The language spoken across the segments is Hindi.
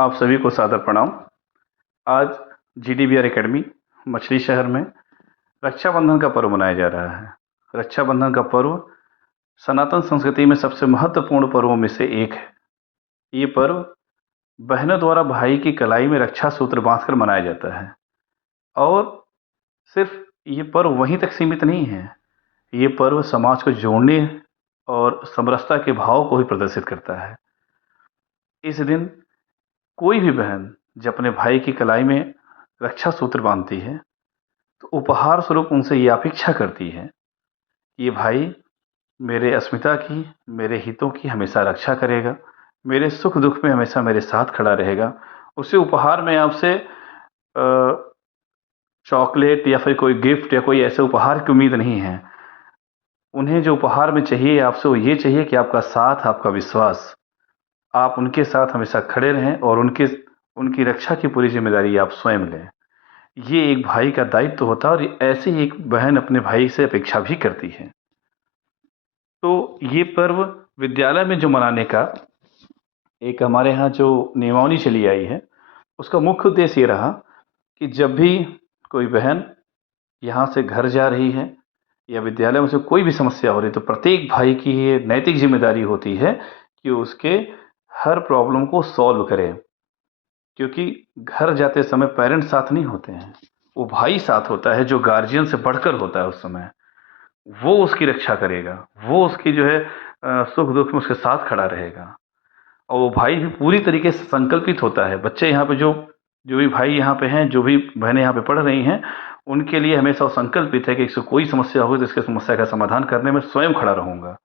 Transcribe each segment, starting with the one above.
आप सभी को सादर प्रणाम। आज जीडीबीआर एकेडमी मछली शहर में रक्षाबंधन का पर्व मनाया जा रहा है। रक्षाबंधन का पर्व सनातन संस्कृति में सबसे महत्वपूर्ण पर्वों में से एक है। ये पर्व बहनों द्वारा भाई की कलाई में रक्षा सूत्र बांधकर मनाया जाता है। और सिर्फ ये पर्व वहीं तक सीमित नहीं है। ये पर्व समाज को जोड़ने और समरसता के भाव को भी प्रदर्शित करता है। इस दिन कोई भी बहन जब अपने भाई की कलाई में रक्षा सूत्र बांधती है तो उपहार स्वरूप उनसे ये अपेक्षा करती है कि ये भाई मेरे अस्मिता की, मेरे हितों की हमेशा रक्षा करेगा, मेरे सुख दुख में हमेशा मेरे साथ खड़ा रहेगा। उसे उपहार में आपसे चॉकलेट या फिर कोई गिफ्ट या कोई ऐसे उपहार की उम्मीद नहीं है। उन्हें जो उपहार में चाहिए आपसे वो ये चाहिए कि आपका साथ, आपका विश्वास, आप उनके साथ हमेशा खड़े रहें और उनकी रक्षा की पूरी जिम्मेदारी आप स्वयं लें। ये एक भाई का दायित्व होता है और ऐसे ही एक बहन अपने भाई से अपेक्षा भी करती है। तो ये पर्व विद्यालय में जो मनाने का एक हमारे यहाँ जो नियमावली चली आई है, उसका मुख्य उद्देश्य ये रहा कि जब भी कोई बहन यहाँ से घर जा रही है या विद्यालय में से कोई भी समस्या हो रही है, तो प्रत्येक भाई की ये नैतिक जिम्मेदारी होती है कि उसके हर प्रॉब्लम को सॉल्व करे। क्योंकि घर जाते समय पेरेंट्स साथ नहीं होते हैं, वो भाई साथ होता है जो गार्जियन से बढ़कर होता है। उस समय वो उसकी रक्षा करेगा, वो उसकी जो है सुख दुख में उसके साथ खड़ा रहेगा। और वो भाई भी पूरी तरीके से संकल्पित होता है। बच्चे यहाँ पे जो जो भी भाई यहाँ पे हैं, जो भी बहनें यहाँ पे पढ़ रही हैं, उनके लिए हमेशा वो संकल्पित है कि इससे कोई समस्या हो तो इसके समस्या का समाधान करने में स्वयं खड़ा रहूँगा।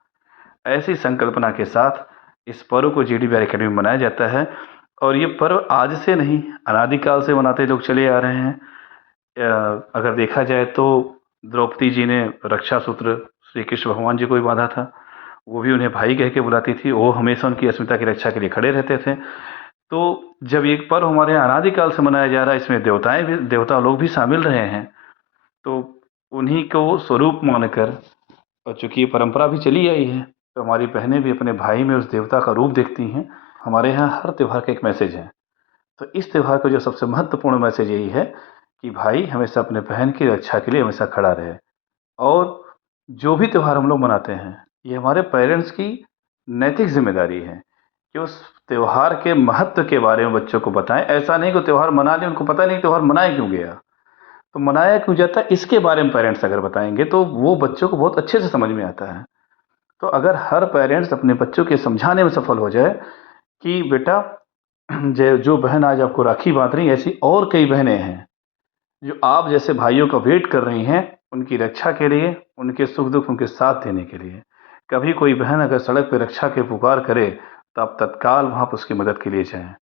ऐसी संकल्पना के साथ इस पर्व को जीडीबीआर एकेडमी में मनाया जाता है। और ये पर्व आज से नहीं, अनादिकाल से मनाते लोग चले आ रहे हैं। अगर देखा जाए तो द्रौपदी जी ने रक्षा सूत्र श्री कृष्ण भगवान जी को भी बांधा था। वो भी उन्हें भाई कह के बुलाती थी। वो हमेशा उनकी अस्मिता की रक्षा के लिए खड़े रहते थे। तो जब एक पर्व हमारे यहाँ अनादिकाल से मनाया जा रहा है, इसमें देवता लोग भी शामिल रहे हैं, तो उन्हीं को स्वरूप मानकर और चूंकि ये परंपरा भी चली आई है, तो हमारी बहनें भी अपने भाई में उस देवता का रूप देखती हैं। हमारे यहाँ हर त्यौहार का एक मैसेज है। तो इस त्यौहार का जो सबसे महत्वपूर्ण मैसेज यही है कि भाई हमेशा अपने बहन की रक्षा के लिए हमेशा खड़ा रहे। और जो भी त्यौहार हम लोग मनाते हैं, ये हमारे पेरेंट्स की नैतिक जिम्मेदारी है कि उस त्यौहार के महत्व के बारे में बच्चों को बताएं। ऐसा नहीं कि त्यौहार मना लें, उनको पता नहीं त्यौहार मनाया क्यों गया, तो मनाया क्यों जाता है, इसके बारे में पेरेंट्स अगर बताएंगे तो वो बच्चों को बहुत अच्छे से समझ में आता है। तो अगर हर पेरेंट्स अपने बच्चों के समझाने में सफल हो जाए कि बेटा जो बहन आज आपको राखी बांध रही है, ऐसी और कई बहनें हैं जो आप जैसे भाइयों का वेट कर रही हैं उनकी रक्षा के लिए, उनके सुख दुख उनके साथ देने के लिए। कभी कोई बहन अगर सड़क पर रक्षा के पुकार करे तो आप तत्काल वहां पर उसकी मदद के लिए जाएं।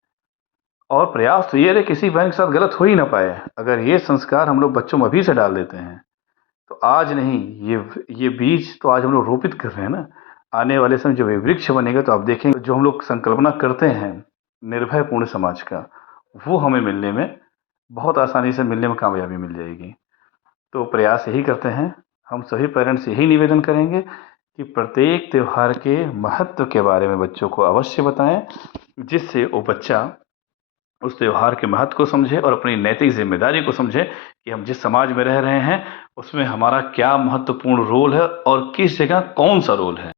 और प्रयास तो ये रहे किसी बहन के साथ गलत हो ही ना पाए। अगर ये संस्कार हम लोग बच्चों में अभी से डाल देते हैं तो आज नहीं, ये बीज तो आज हम लोग रोपित कर रहे हैं ना। आने वाले समय जो वृक्ष बनेगा तो आप देखेंगे जो हम लोग संकल्पना करते हैं निर्भय पूर्ण समाज का, वो हमें मिलने में बहुत आसानी से मिलने में कामयाबी मिल जाएगी। तो प्रयास यही करते हैं, हम सभी पेरेंट्स यही निवेदन करेंगे कि प्रत्येक त्यौहार के महत्व के बारे में बच्चों को अवश्य बताएं, जिससे वो बच्चा उस त्यौहार के महत्व को समझे और अपनी नैतिक जिम्मेदारी को समझे कि हम जिस समाज में रह रहे हैं उसमें हमारा क्या महत्वपूर्ण रोल है और किस जगह कौन सा रोल है।